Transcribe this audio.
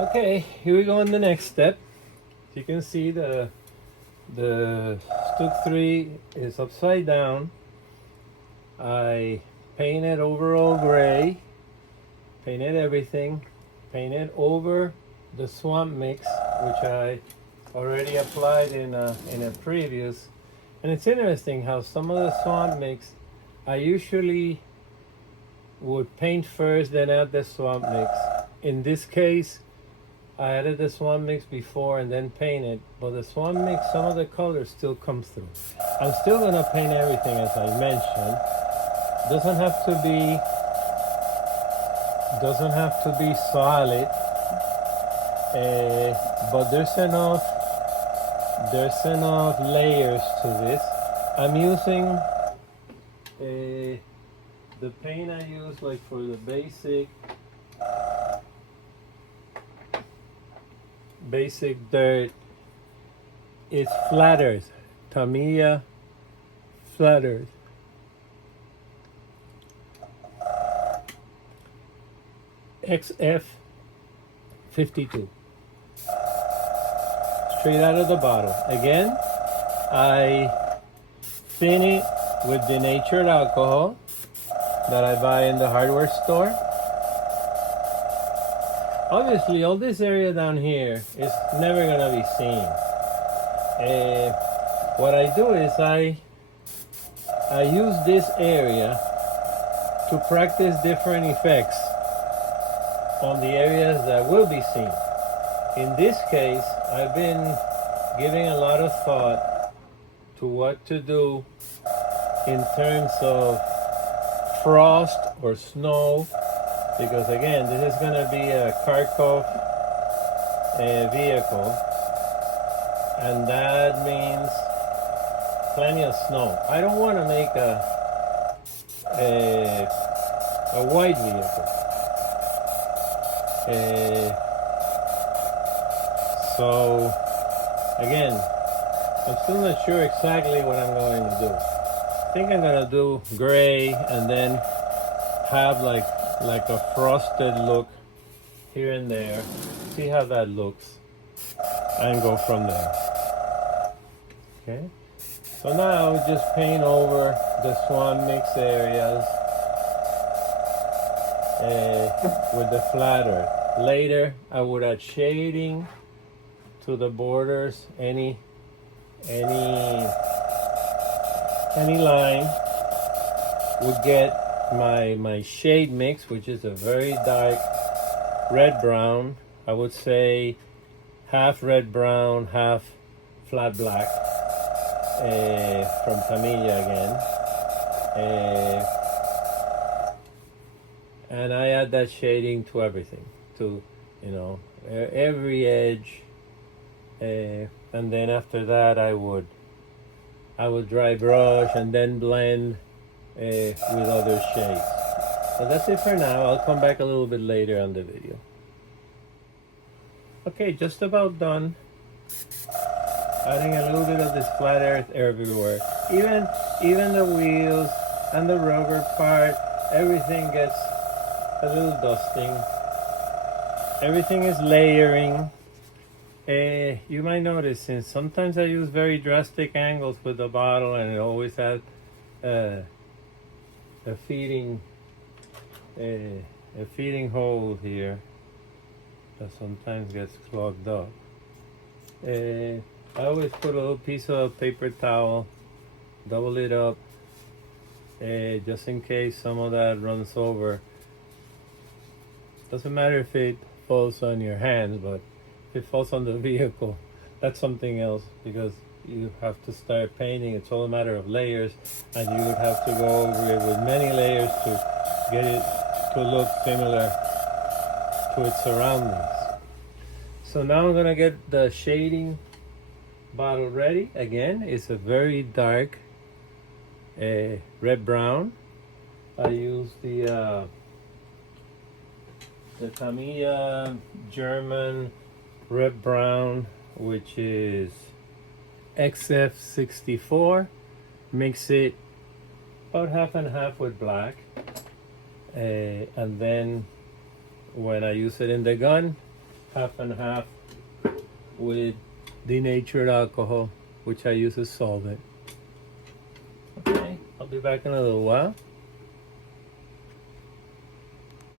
Okay, here we go on the next step. As you can see, the Stug 3 is upside down. I painted overall gray, painted everything, painted over the swamp mix, which I already applied in a previous. And it's interesting how some of the swamp mix I usually would paint first, then add the swamp mix. In this case, I added the swamp mix before and then painted, but the swamp mix, some of the colors still come through. I'm still gonna paint everything as I mentioned. Doesn't have to be solid, but there's enough layers to this. I'm using the paint I use like for the basic dirt is flat earth, Tamiya flat earth. XF 52. Straight out of the bottle. Again, I thin it with denatured alcohol that I buy in the hardware store. Obviously, all this area down here is never gonna be seen. What I do is I use this area to practice different effects on the areas that will be seen. In this case, I've been giving a lot of thought to what to do in terms of frost or snow, because again, this is going to be a Kharkov vehicle, and that means plenty of snow. I don't want to make a white vehicle. So again, I'm still not sure exactly what I'm going to do. I think I'm gonna do gray and then have like a frosted look here and there. See how that looks and go from there. Okay, so now just paint over the swamp mix areas with the flat earth. Later I would add shading to the borders, any line would get my shade mix, which is a very dark red brown. I would say half red brown, half flat black, from Tamiya again. And I add that shading to everything, to every edge. And then after that I would dry brush and then blend with other shades. So that's it for now. I'll come back a little bit later on the video. Okay, just about done. Adding a little bit of this flat earth everywhere. Even the wheels and the rubber part, everything gets a little dusting. Everything is layering. You might notice, since sometimes I use very drastic angles with the bottle, and it always has a feeding hole here that sometimes gets clogged up. I always put a little piece of paper towel, double it up, just in case some of that runs over. Doesn't matter if it falls on your hands, but if it falls on the vehicle, that's something else, because you have to start painting. It's all a matter of layers, and you would have to go over it with many layers to get it to look similar to its surroundings. So now I'm gonna get the shading bottle ready. Again, it's a very dark red brown. I use the Tamiya German red brown, which is XF64. Mix it about half and half with black, and then when I use it in the gun, half and half with denatured alcohol, which I use as solvent. Okay, I'll be back in a little while.